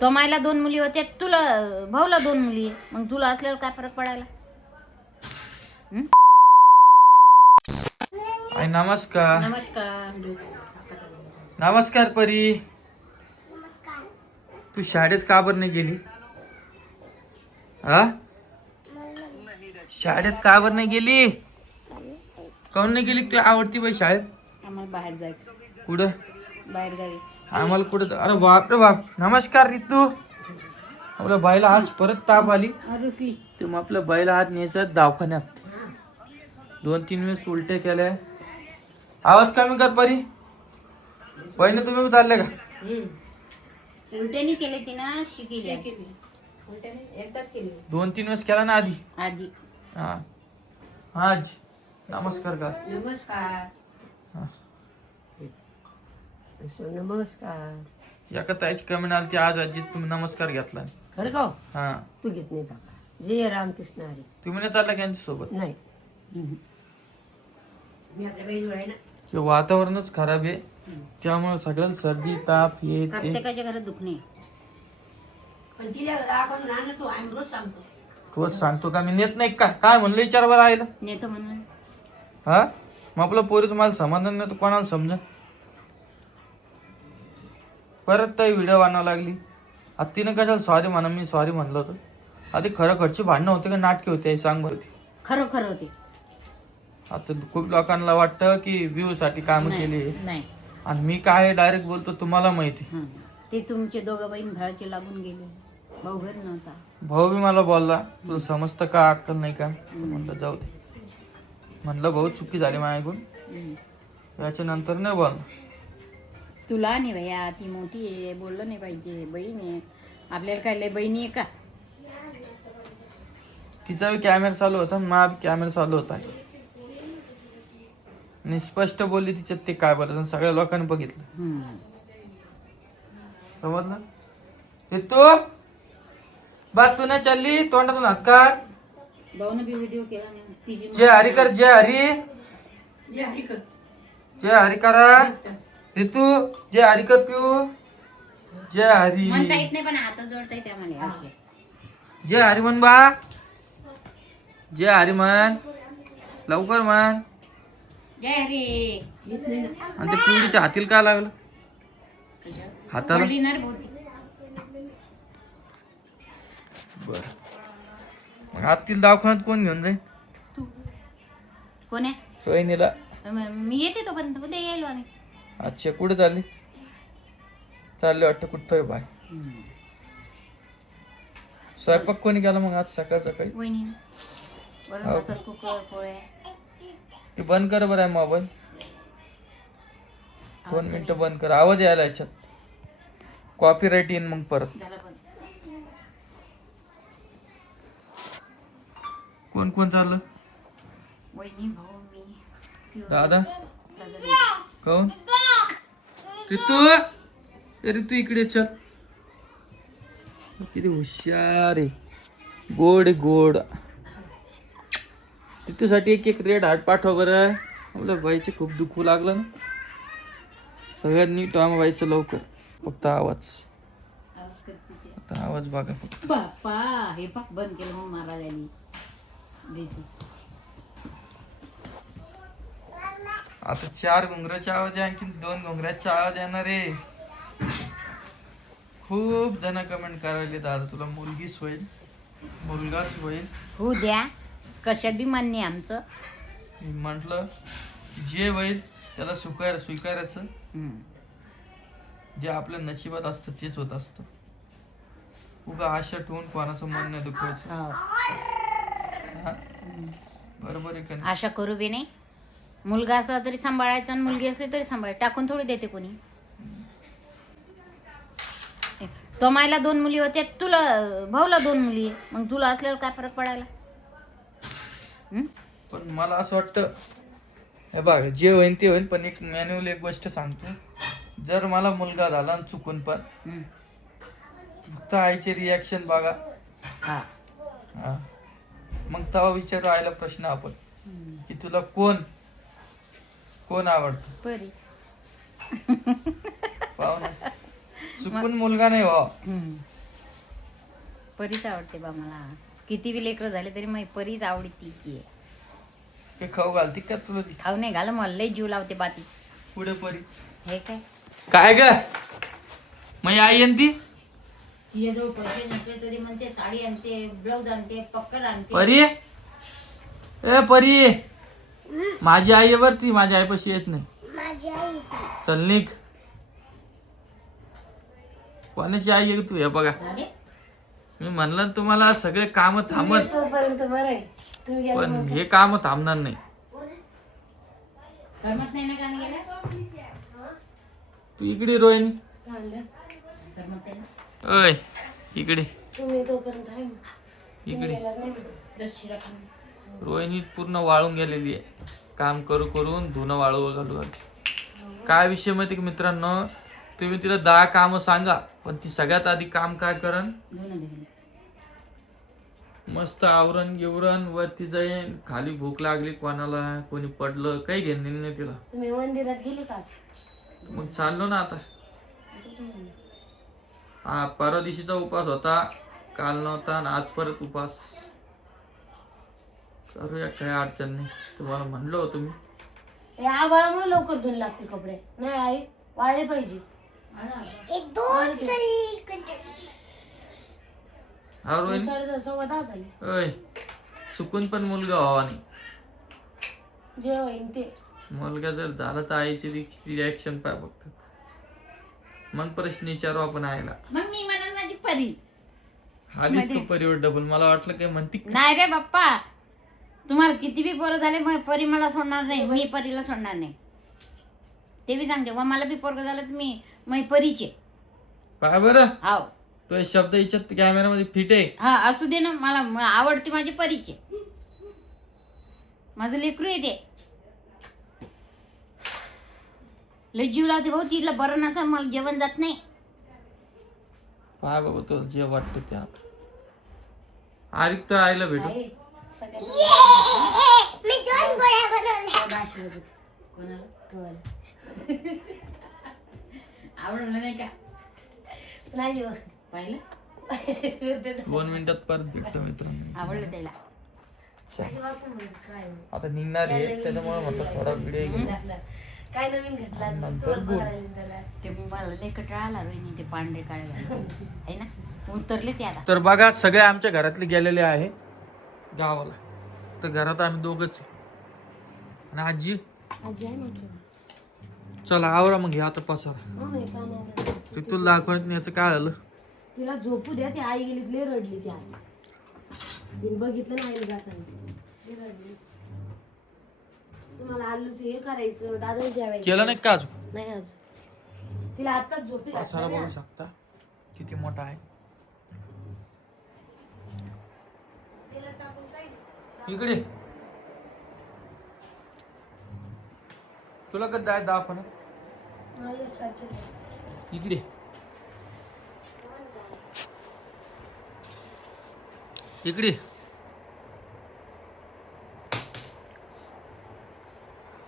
तो मायला 2 मुली होत्या, तुला भाऊला 2 मुली आहे. मग तुला असल्यावर काय फरक पडायला? आई नमस्कार. नमस्कार. नमस्कार परी. तू शाळेत का बरं नाही गेली? हा, शाळेत का बरं नाही गेली? काऊन नाही गेली? तू आवडती बाई शाळेत? आम्हाला बाहेर जायचं. कुठं? बाहेर गावी. आम्हाला कुठं? अरे बाप रे बाप. नमस्कार रितू. आपल्या बाईला आज परत ताप आली. रुसली. ते मग आपल्या बाईला आज न्यायचं दवाखान्यात. 2-3 वेळेस उलट्या केल्या. आवाज कमी कर परी. बहिणी तुम्ही चालले का? उलट्यानी केले तिनं, शिकेली. 2-3 वेळेस केला ना आधी. आधी. हा, आज नमस्कार का? नमस्कार. नमस्कार. एका ताईची कमी आली ती आज आजी तुम्ही नमस्कार घेतला. खरं का? हा, तू घेत नाही बाबा. जय रामकृष्ण हरी. तुम्ही नाही चालला का यांच्या सोबत? नाही. मी आपल्या बहिणीवर आहे ना. ते वातावरणच खराब आहे त्यामुळे सगळ्यांना सर्दी ताप हे ते. प्रत्येकाच्या घरात दुखणे. पण तिला आपण आणलं तू आम्ही रोज सांगतो. रोज सांगतो का मी नेत नाही का? काय म्हणलं विचार बरं आईला. नेतो म्हणून. हा, मग आपलं पोरी तुम्हाला समाधान नाही तर कोणाला समजा. परत काही व्हिडिओ बनावं लागली. आता तिनं कशाला सॉरी म्हणा, मी सॉरी म्हणलं होतं. आधी खरं खर्ची भांडणं होते का नाटके होते सांग बरं होती. खरं खरं होते. आता खूप लोकांना वाटतं की व्ह्यू साठी काम केली नाही. आणि मी काय डायरेक्ट बोलतो तुम्हाला माहिती. ते तुमचे दोघं बहीण भावाचे लागून गेले. भाऊ घरी नव्हता. भाऊ बी मला बोलला तुला समजतं का, अक्कल नाही का? म्हणलं जाऊ दे. म्हणलं भाऊ चुकी झाली माझ्याकडून, याच्या नंतर नाही बोलणार. तुला नाही भैया, ती मोठी आहे, बोललं नाही पाहिजे. बहीण आहे आपल्याला, काय लय बहिणी आहे का? तिचा बी कॅमेरा चालू होता, माझा बी कॅमेरा चालू होता. आणि स्पष्ट बोलली तिच्यात ते काय बोलत सगळ्या लोकांनी बघितलं. समजलं? ते तू बात तू नाही चालली तोंडातून हक्कार. भाऊन बी व्हिडिओ केला नाही. तिची जय हरी कर, जय हरी. जय हरी कर. जय हरी करा. ऋतू जय हरी कर. पिऊ जय हरी. म्हणता येत नाही पण आता जोडता येते आम्हाला. जय हरी म्हण बा. जय हरी म्हण लवकर म्हण. जय हरी. आणि ते पिवडीच्या हातील काय लागलं? हाताला. बर, मग हातील दवाखान्यात कोण घेऊन जाईल? तू कोण आहे? सोयनीला. मी येते तोपर्यंत. उद्या यायलो आम्ही. अच्छा, कुठे चालली? चालले वाटतं कुठतरी बाय. स्वयंपाक कोणी केला मग आज सकाळ सकाळी? वहिनी. बरं कुकर पोळ्या. ते बंद कर बरं आहे मोबाईल. 2 मिनिटं बंद कर, आवाज यायला याच्यात. कॉपीराईट येईन मग परत. झाला पण. कोण कोण चाललं? वहिनी, भाऊ, मी. दादा. कोण? ऋतू. ऋतू इकडे चल. किती हुशार आहे. गोड गोड. ऋतूसाठी एक रेड हार्ट पाठव बरं. आपल्या बाईचे खूप दुखू लागलं ना. सगळ्यात नीट व्हायचं लवकर. फक्त आवाज. आता आवाज बघा फक्त. बाप्पा हे पाक बंद केलं मग मला झाली. आता 4 घुंगराचे आवाज आहे, आणखी 2 घुंगराचे आवाज येणार आहे. खूप जण कमेंट करायला दादा तुला मुलगीच होईल, मुलगाच होईल. हो द्या, कशात बी मान्य आहे आमचं. मी म्हटलं जे होईल त्याला स्वीकारायचं. जे आपल्या नशिबात असतं तेच होत असतं. उगा आशा ठेवून कोणाचं मन नाही दुखवायचं. बरोबर आहे का? आशा करू बी नाही. मुलगा असला तरी सांभाळायचा आणि मुलगी असली तरी सांभाळायचं. टाकून थोडी देते कोणी. तो मायला 2 मुली होत्या, तुला भाऊला 2 मुली आहे. मग तुला असल्यावर काय फरक पडायला? पण मला असं वाटतं, हे बघ जे होईल ते होईल, पण एक मॅन्युअल एक गोष्ट सांगतो. जर मला मुलगा झाला आणि चुकून पण फक्त आईचे रिॲक्शन बघा. हा, मग तेव्हा विचारू आईला प्रश्न आपण की तुला कोण आवडतं. परी. पाहू ना. चुकून मुलगा नाही भाऊ. परीच आवडते बा मला. किती बी लेकरं झाले तरी मग परीच आवडती की. ते खाऊ घालती का तुला ती? खाऊ नाही घाल मला लय जीव लावते बाती. पुढे परी हे काय काय ग मग आई आणि ती तिच्याजवळ पैसे नसले तरी म्हणते साडी आणते, ब्लाऊज आणते, पक्कर आणते. परी ए परी माझी आई आहे बर, ती माझ्या आईपाशी येत नाही. चल निघ. कोणाची आई आहे तू? हे बघा झाले? मी म्हणलं तुम्हाला सगळे काम थांबत, तोपर्यंत बरं आहे. तुम्ही गेला पण हे काम थांबणार नाही. करमत नाही ना गाणं गेल्या? तू इकडे रोहिणी, आणलं. करमत नाही ना? ओय इकडे तुम्ही तोपर्यंत आहे ना. इकडे. गेला नाही ना. दस शिरा खाऊन. रोहिणी पूर्ण वाळून गेलेली आहे, काम करून धुणं वाळू घालू. काय विषय माहिती का मित्रांनो, तुम्ही तिला 10 कामं सांगा पण ती सगळ्यात आधी काम काय करन, धुणं धुणं. मस्त आवरण गिवरण वरती जाईन. खाली भूक लागली कोणाला, कोणी पडलं, काही घेणं नाही तिला. तुम्ही मंदिरात गेले का आज? मग चाललो ना आता. हा परवा दिवशीचा उपास होता, काल नव्हता आणि आज परत उपास करूया, काही अडचण नाही. तुम्हाला म्हणलं होतं मी. हे आभाळामुळे लवकर धुवून लागते कपडे. नाही आई वाळले पाहिजे. हा रोहिणी 10:15 झाले. ओय चुकून पण मुलगा व्हावा नाही. जे होईन ते. मुलगा जर झाला तर आईची रिॲक्शन पाय फक्त. मग प्रश्न विचारू आपण आईला. मग मी म्हणाल माझी परी. आलीच तू परीवर डबल. मला वाटलं काय म्हणती का? नाही रे बाप्पा, तुम्हाला किती बी पोरं झाले मग परी मला सोडणार नाही, मी परीला सोडणार नाही. ते बी सांगते, व मला बी पोरग झालं तर मी परीचे. पाय बरं हाव. तो शब्द याच्यात कॅमेरामध्ये फिट आहे. हा असू दे ना, मला आवडते माझी परीचे. माझं लेकरू आहे ते. लय जीव लावते भाऊ, तिला बरं नसं मला जेवण जात नाही. पाय बाबा तुला जे वाटतं ते आता. आरिक तर आईला भेटू. आई सगळ्यांना आवडलं नाही का? नाही हो. पाहिलं? 2 मिनिटात परत भेटतो मित्रांनो. आवडलं त्याला. काय आता निघणार आहे त्याच्यामुळे म्हटलं थोडा व्हिडिओ घेऊ. काय नवीन घडलं नंतर बोल. ते मला लय कटाळा आला रोहिणी, ते पांढरे काळे आहे ना, उतरले ते आता. तर बघा सगळे आमच्या घरातले गेलेले आहे गावाला. तर घरात आम्ही दोघच आहे. आणि आजी आजी आहे म्हटलं. चला आवरा मग घ्या आता पसारा. हो नाही का नाही. ते तुला दाखवत नाही याचं काय झालं. तिला झोपू द्या. ती आई गेली लय रडली ती आज. तिने बघितलं नाही आईला जाताना. लय रडली. तुम्हाला आलूच हे करायचं, दादा जेवायचं केलं नाही का अजून? नाही आज. तिला आताच झोपी पसारा बघू शकता किती मोठा आहे. इकडे तुला कधी जायचं आपण इकडे. इकडे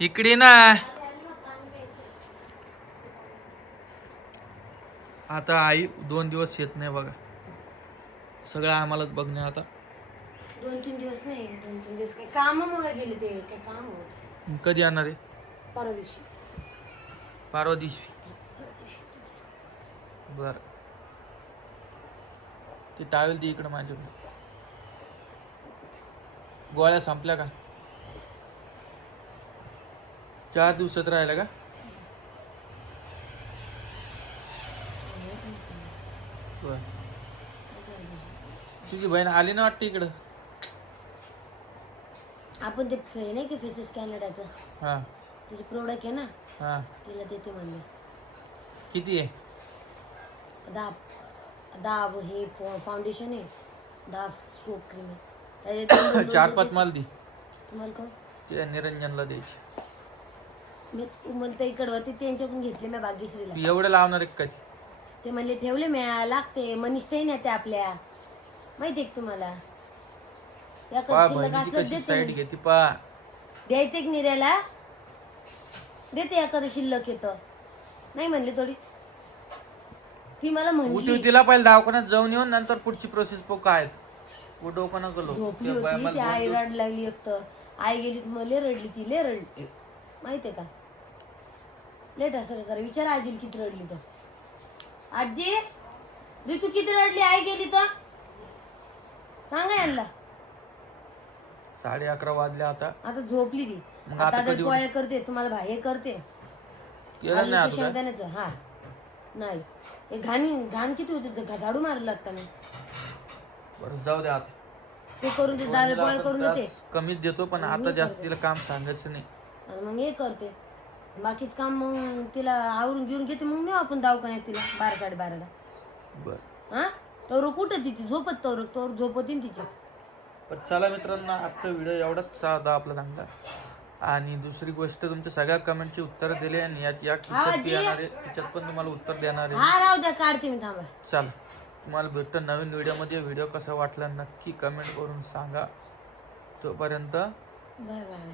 इकडे ना. आता आई 2 दिवस येत नाही बघा. सगळं आम्हालाच बघणे आता. 2-3 दिवस नाही. 2-3 दिवस काय कामामुळे गेले ते. काय काम होत. कधी येणार आहे? परवा दिवशी. परवा दिवशी. बर ते टावेल ती इकडं माझ्याकडे. गोळ्या संपल्या का? 4 दिवसात राहिला का? बर तुझी बहीण आली ना वाटतं इकडं. आपण ते नाही का फेसेस कॅनडाचं हा त्याचे प्रोडक्ट आहे ना, हा तिला देते म्हणले. किती आहे? 10 हे फाउंडेशन आहे, 10 स्ट्रोक क्रीम आहे. 4-5 माल दी. तुम्हाला कोण तिला निरंजनला द्यायची. मीच मला तर इकडं होते त्यांच्याकडून घेतले मी भाग्यश्रीला. तू एवढं लावणार आहे का? ते म्हणले ठेवले मी लागते. मनीष ते ना ते आपल्या माहिती आहे तुम्हाला. या पा शिल्लक बहिणीची असलं कशी देते साईड मी. घेते पा. द्यायचं की निर्याला देते एखादं शिल्लक येतं. नाही म्हणले थोडी ती मला म्हणली तिला पहिले दवाखान्यात जाऊन येऊन नंतर पुढची प्रोसेस काय आहेत वो डोकं नको लावू. झोपली होती ती, आई रड लागली एक तर आई गेली तर मग लय रडली ती, लय रडली माहितीये का. लेट असं सर विचार आजी किती रडली तर. आजी ऋतू किती रडली आई गेली तर सांगा यांना. 11:30 वाजले आता. आता झोपली ती. मग आता आता तर पोळ्या करते तुम्हाला भाई करते. केलं नाही आता शेंगदाण्याचं हा नाही हे घाण किती होते झाडू मारू लागता मी. बरं जाऊ दे आता. ते करून दे दाल पोळ्या करून देते कमीच देतो पण आता जास्त तिला काम सांगायचं नाही. आणि मग हे करते बाकीच काम मग तिला आवरून घेऊन घेते मग नेऊ आपण दवाखान्यात तिला 12-12:30ला. बर हा तर कुठं ती झोपत तर झोपती ना तिची. पण चला मित्रांनो आजचा व्हिडिओ एवढाच साधा आपला चांगला. आणि दुसरी गोष्ट तुमच्या सगळ्या कमेंटची उत्तर दिले आणि या खिच्यात येणार आहे त्याच्यात पण तुम्हाला उत्तर देणार आहे. हा राहू द्या काढते मी थांबा. चला तुम्हाला भेटतं नवीन व्हिडिओमध्ये. व्हिडिओ कसा वाटला नक्की कमेंट करून सांगा. तोपर्यंत बाय बाय.